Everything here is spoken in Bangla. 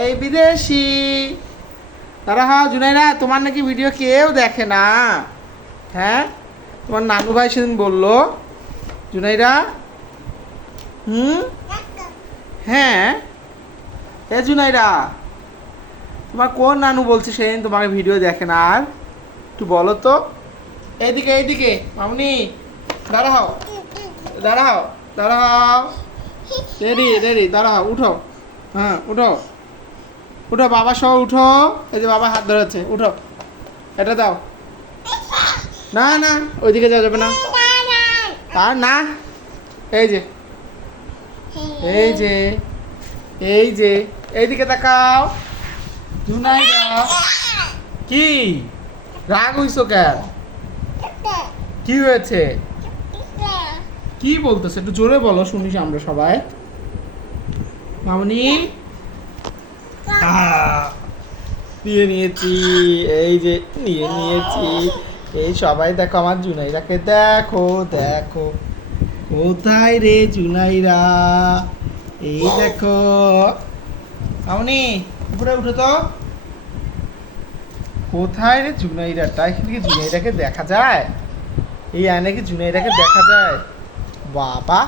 এই বিদেশি। তারা হ্যাঁ জুনাইরা, তোমার নাকি ভিডিও কেউ দেখে না। হ্যাঁ, তোমার নানু ভাই সেদিন বললো। জুনাইরা, হুম, হ্যাঁ। এ জুনাইরা, তোমার কোন নানু বলছে সেদিন তোমাকে ভিডিও দেখে না? আর একটু বলো তো। এইদিকে এইদিকে মামনি, দাঁড়াও দাঁড়াও দাঁড়াও। রেডি রেডি, দাঁড়াও, উঠো। হ্যাঁ উঠো, উঠো বাবা সহ উঠো। এই যে বাবা হাত ধরেছে, উঠো। এটা দাও। না না, ওইদিকে যাওয়া যাবে না। আর না, এই যে এই যে এই যে এইদিকে তাকাও। জুনাইদা, কি রাগ হইছো কেন? কি হয়েছে? কি বলতেছে একটু জোরে বলো, শুনিস আমরা সবাই। মামনি, নিয়ে নিয়েছি। এই যে নিয়ে নিয়েছি। এই সবাই দেখো আমার জুনাইরাকে, দেখো দেখো। কোথায় রে জুনাইরা? এই দেখো। মামনি, উপরে উঠো তো। কোথায় রে জুনাইরাটা? এখানে কি জুনাইরাকে দেখা যায়? এই আয়নায় কি জুনাইরাকে দেখা যায়? বাবা,